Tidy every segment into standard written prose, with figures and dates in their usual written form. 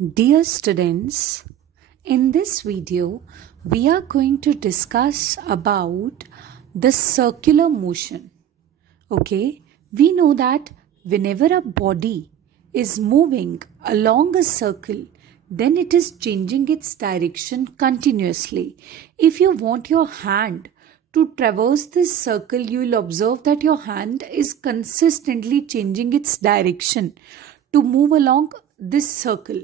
Dear students, in this video, we are going to discuss about the circular motion. Okay, we know that whenever a body is moving along a circle, then it is changing its direction continuously. If you want your hand to traverse this circle, you will observe that your hand is consistently changing its direction to move along this circle.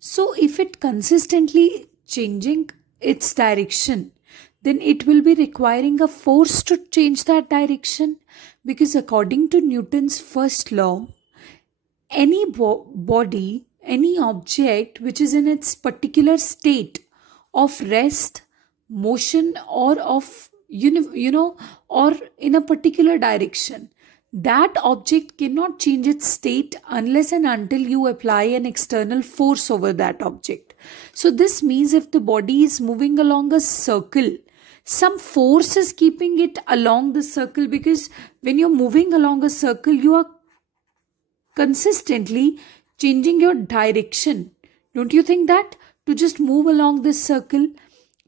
So if it consistently changing its direction, then it will be requiring a force to change that direction, because according to Newton's first law, any body, any object which is in its particular state of rest, motion, or of or in a particular direction, that object cannot change its state unless and until you apply an external force over that object. So this means if the body is moving along a circle, some force is keeping it along the circle, because when you're moving along a circle, you are consistently changing your direction. Don't you think that? To just move along this circle.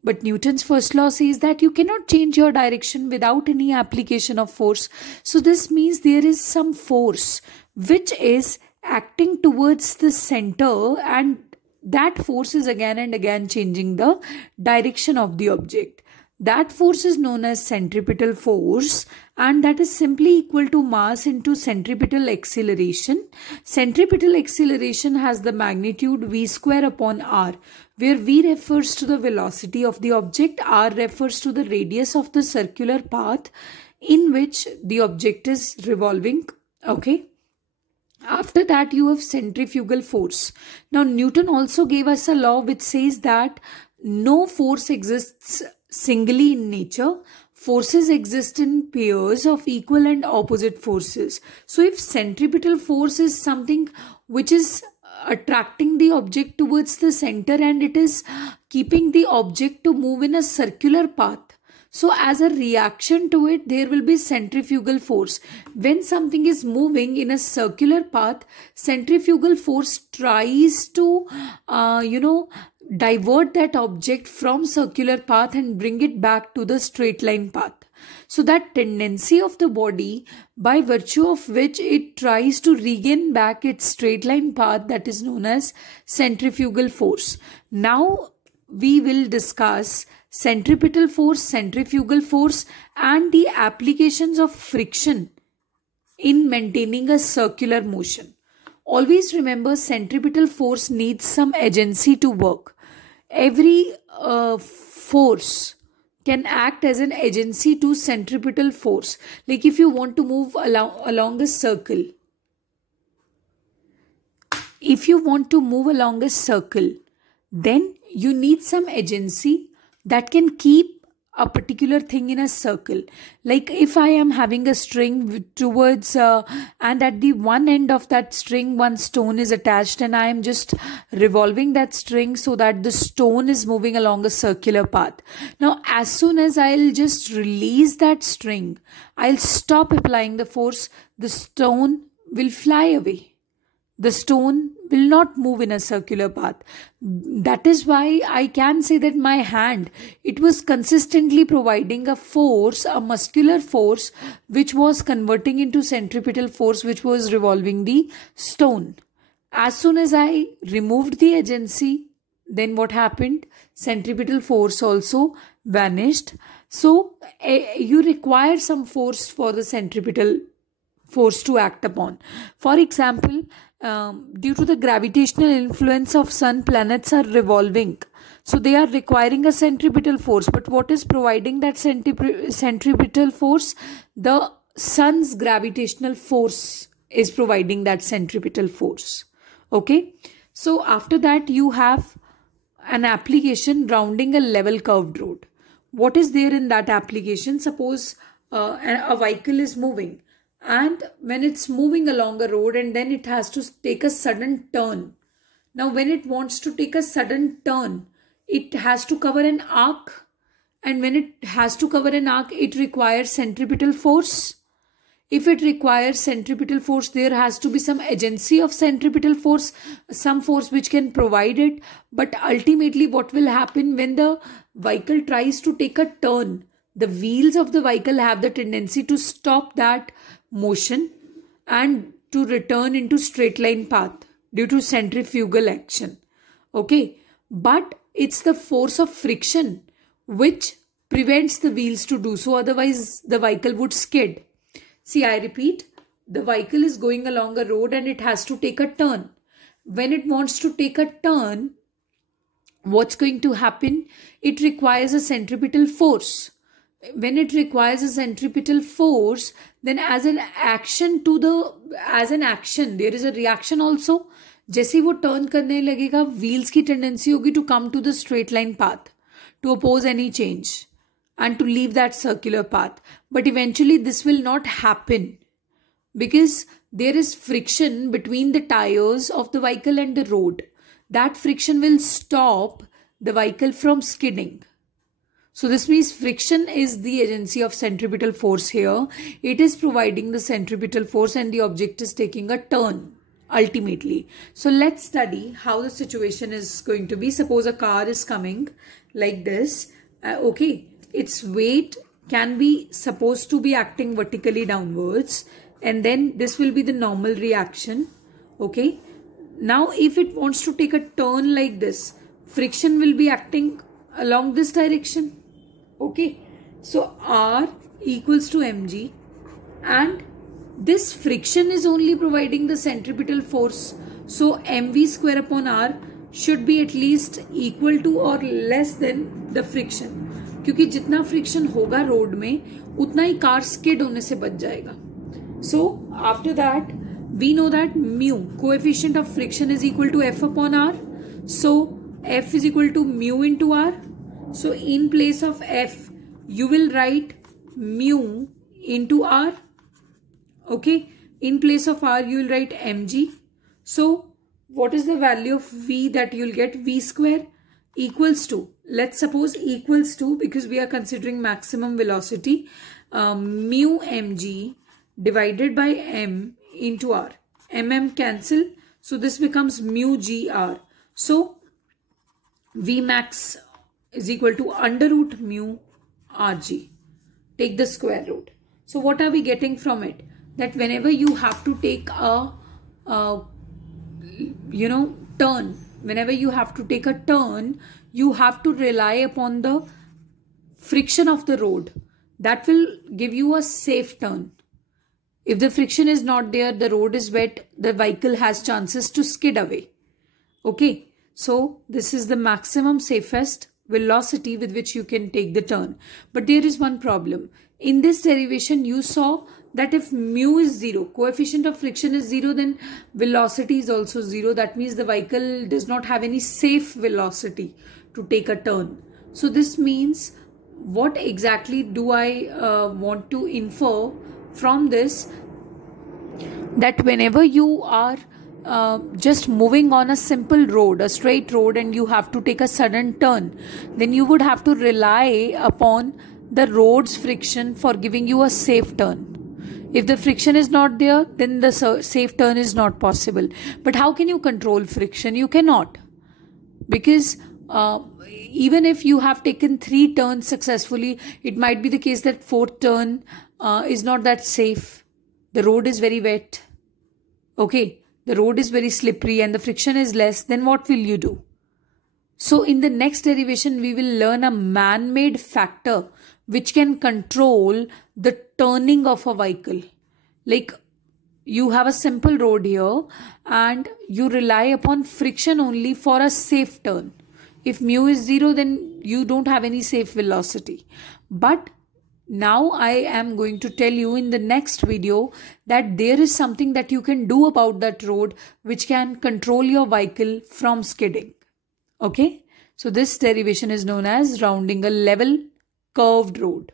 But Newton's first law says that you cannot change your direction without any application of force. So this means there is some force which is acting towards the center, and that force is again and again changing the direction of the object. That force is known as centripetal force, and that is simply equal to mass into centripetal acceleration. Centripetal acceleration has the magnitude v square upon r, where v refers to the velocity of the object, r refers to the radius of the circular path in which the object is revolving. Okay. After that, you have centrifugal force. Now, Newton also gave us a law which says that no force exists singly in nature. Forces exist in pairs of equal and opposite forces. So if centripetal force is something which is attracting the object towards the center and it is keeping the object to move in a circular path, so as a reaction to it, there will be centrifugal force. When something is moving in a circular path, centrifugal force tries to divert that object from circular path and bring it back to the straight line path. So that tendency of the body, by virtue of which it tries to regain back its straight line path, that is known as centrifugal force. Now we will discuss centripetal force, centrifugal force, and the applications of friction in maintaining a circular motion. Always remember, centripetal force needs some agency to work. Every force can act as an agency to centripetal force. Like if you want to move along a circle, then you need some agency that can keep a particular thing in a circle. Like if I am having a string towards and at the one end of that string one stone is attached, and I am just revolving that string so that the stone is moving along a circular path. Now as soon as I'll just release that string, I'll stop applying the force, the stone will fly away. The stone will not move in a circular path. That is why I can say that my hand, it was consistently providing a force, a muscular force, which was converting into centripetal force, which was revolving the stone. As soon as I removed the agency, then what happened? Centripetal force also vanished. So you require some force for the centripetal force to act upon. For example, due to the gravitational influence of sun, planets are revolving, so they are requiring a centripetal force. But what is providing that centripetal force? The sun's gravitational force is providing that centripetal force. Okay, so after that you have an application rounding a level curved road. What is there in that application? Suppose a vehicle is moving, and when it's moving along a road and then it has to take a sudden turn. Now when it wants to take a sudden turn, it has to cover an arc, and when it has to cover an arc, it requires centripetal force. If it requires centripetal force, there has to be some agency of centripetal force, some force which can provide it. But ultimately what will happen when the vehicle tries to take a turn, the wheels of the vehicle have the tendency to stop that motion and to return into straight line path due to centrifugal action. Okay, but it's the force of friction which prevents the wheels to do so, otherwise the vehicle would skid. See, I repeat, the vehicle is going along a road and it has to take a turn. When it wants to take a turn, what's going to happen? It requires a centripetal force. When it requires a centripetal force, then as an action, there is a reaction also. जैसे वो turn करने लगेगा, wheels की tendency होगी to come to the straight line path, to oppose any change and to leave that circular path. But eventually this will not happen because there is friction between the tires of the vehicle and the road. That friction will stop the vehicle from skidding. So this means friction is the agency of centripetal force here. It is providing the centripetal force and the object is taking a turn ultimately. So let's study how the situation is going to be. Suppose a car is coming like this. Okay. Its weight can be supposed to be acting vertically downwards, and then this will be the normal reaction. Okay. Now if it wants to take a turn like this, friction will be acting along this direction. Okay. So R equals to mg, and this friction is only providing the centripetal force. So mv square upon R should be at least equal to or less than the friction. क्योंकि जितना friction होगा road में उतना ही car skid होने से बच जाएगा. So after that we know that mu, coefficient of friction, is equal to F upon R. So F is equal to mu into R. So in place of F you will write mu into R. Okay, in place of R you will write mg. So what is the value of v that you will get? V square equals to, let's suppose equals to, because we are considering maximum velocity, mu mg divided by m into r. Mm cancel, so this becomes mu gr. So v max is equal to under root mu rg. Take the square root. So what are we getting from it? That whenever you have to take a turn, whenever you have to take a turn, you have to rely upon the friction of the road. That will give you a safe turn. If the friction is not there, the road is wet, the vehicle has chances to skid away. Okay, so this is the maximum safest velocity with which you can take the turn. But there is one problem. In this derivation, you saw that if mu is 0, coefficient of friction is 0, then velocity is also 0. That means the vehicle does not have any safe velocity to take a turn. So this means, what exactly do I want to infer from this? That whenever you are just moving on a simple road, a straight road, and you have to take a sudden turn, then you would have to rely upon the road's friction for giving you a safe turn. If the friction is not there, then the safe turn is not possible. But how can you control friction? You cannot. Because even if you have taken 3 turns successfully, it might be the case that 4th turn is not that safe. The road is very wet. Okay, the road is very slippery and the friction is less. Then what will you do? So in the next derivation, we will learn a man-made factor which can control the turning of a vehicle. Like, you have a simple road here and you rely upon friction only for a safe turn. If mu is 0, then you don't have any safe velocity. But now I am going to tell you in the next video that there is something that you can do about that road which can control your vehicle from skidding. Okay, so this derivation is known as rounding a level curved road.